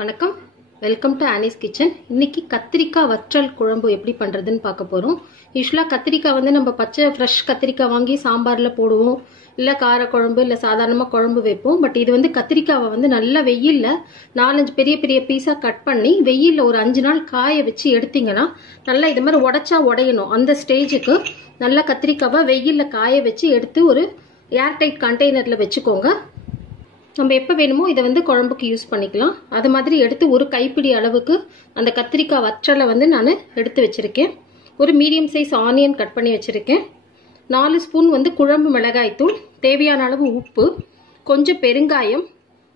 வணக்கம், welcome to Annie's kitchen. இன்னைக்கு கத்திரிக்காய் வற்றல் குழம்பு எப்படி பண்றதுன்னு பார்க்க போறோம். யூஸ்வலா கத்திரிக்காய் வந்து நம்ம பச்சை ஃப்ரெஷ் கத்திரிக்காய் வாங்கி சாம்பார்ல போடுவோம், இல்ல கார குழம்பு, இல்ல சாதாரணமா குழம்பு வைப்போம். பட் இது வந்து கத்திரிக்காவை வந்து நல்லா வெயில்ல 4-5 பெரிய பெரிய பீஸா கட் பண்ணி வெயில்ல ஒரு 5 நாள் காய வச்சு எடுத்தீங்கன்னா நல்லா இது மாதிரி உடைச்சா உடையணும். அந்த ஸ்டேஜுக்கு நல்லா கத்திரிக்காவை வெயில்ல காய வச்சு எடுத்து ஒரு ஏர்டைட் கண்டெய்னர்ல வச்சுக்கோங்க. நம்ம எப்போ வேணுமோ இதை வந்து குழம்புக்கு யூஸ் பண்ணிக்கலாம். அது மாதிரி எடுத்து ஒரு கைப்பிடி அளவுக்கு அந்த கத்திரிக்காய் வற்றலை வந்து நான் எடுத்து வச்சிருக்கேன். ஒரு மீடியம் சைஸ் ஆனியன் கட் பண்ணி வச்சிருக்கேன். 4 ஸ்பூன் வந்து குழம்பு மிளகாய் தூள், தேவையான அளவு உப்பு, கொஞ்சம் பெருங்காயம்,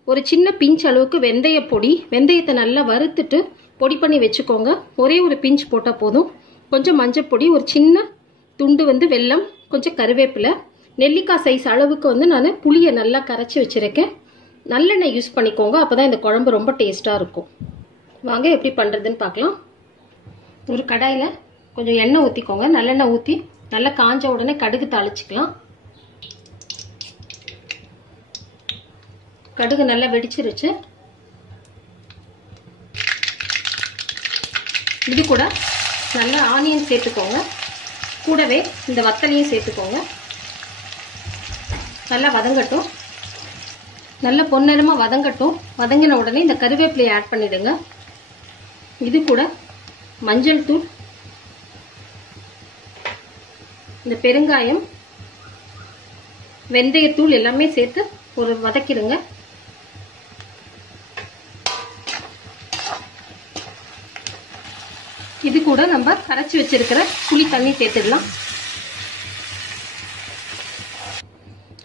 ஒரு சின்ன பிஞ்ச் அளவுக்கு வெந்தய பொடி. வெந்தயத்தை நல்லா வறுத்துட்டு பொடி பண்ணி வச்சுக்கோங்க. ஒரே ஒரு பிஞ்ச் போட்டால் போதும். கொஞ்சம் மஞ்சள் பொடி, ஒரு சின்ன துண்டு வந்து வெல்லம், கொஞ்சம் கருவேப்பிலை, நெல்லிக்காய் சைஸ் அளவுக்கு வந்து நான் புளியை நல்லா கரைச்சி வச்சிருக்கேன். நல்லெண்ணெய் யூஸ் பண்ணிக்கோங்க, அப்போதான் இந்த குழம்பு ரொம்ப டேஸ்டா இருக்கும். வாங்க எப்படி பண்றதுன்னு பார்க்கலாம். ஒரு கடாயில கொஞ்சம் எண்ணெய் ஊற்றிக்கோங்க. நல்லெண்ணெய் ஊற்றி நல்லா காஞ்ச உடனே கடுகு தாளிச்சுக்கலாம். கடுகு நல்லா வெடிச்சிருச்சு. இது கூட நல்லா ஆனியன் சேர்த்துக்கோங்க. கூடவே இந்த வத்தலையும் சேர்த்துக்கோங்க. நல்லா வதங்கட்டும். நல்லா பொன்னிறமா வதங்கட்டும். வதங்கின உடனே இந்த கருவேப்பிலையை ஆட் பண்ணிடுங்க. இது கூட மஞ்சள் தூள், இந்த பெருங்காயம், வெந்தயத்தூள் எல்லாமே சேர்த்து ஒரு வதக்கிடுங்க. இது கூட நம்ம கரைச்சி வச்சிருக்கிற புளி தண்ணி சேர்த்துடலாம்.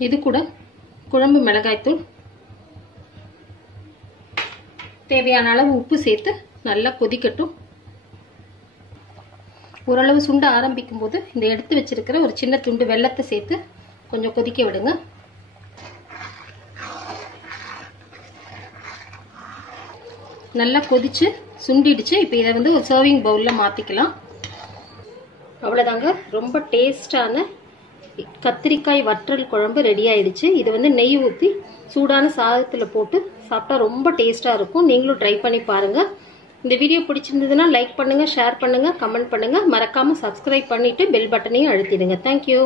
இது கூட குழம்பு மிளகாய்த்தூள், தேவையான அளவு உப்பு சேர்த்து நல்லா கொதிக்கட்டும். ஓரளவு சுண்ட ஆரம்பிக்கும் போது இந்த எடுத்து வச்சிருக்கிற ஒரு சின்ன துண்டு வெல்லத்தை சேர்த்து கொஞ்சம் கொதிக்க விடுங்க. நல்லா கொதிச்சு சுண்டிடுச்சு. இப்போ இதை வந்து ஒரு சர்விங் பவுல்ல மாத்திக்கலாம். அவ்வளவுதாங்க, ரொம்ப டேஸ்டான கத்திரிக்காய் வற்றல் குழம்பு ரெடி ஆயிடுச்சு. இது வந்து நெய் ஊற்றி சூடான சாதத்துல போட்டு சாப்பிட்டா ரொம்ப டேஸ்டா இருக்கும். நீங்களும் ட்ரை பண்ணி பாருங்க. இந்த வீடியோ பிடிச்சிருந்ததுன்னா லைக் பண்ணுங்க, ஷேர் பண்ணுங்க, கமெண்ட் பண்ணுங்க. மறக்காம சப்ஸ்கிரைப் பண்ணிட்டு பெல் பட்டனையும் அழுத்திடுங்க. தேங்க்யூ.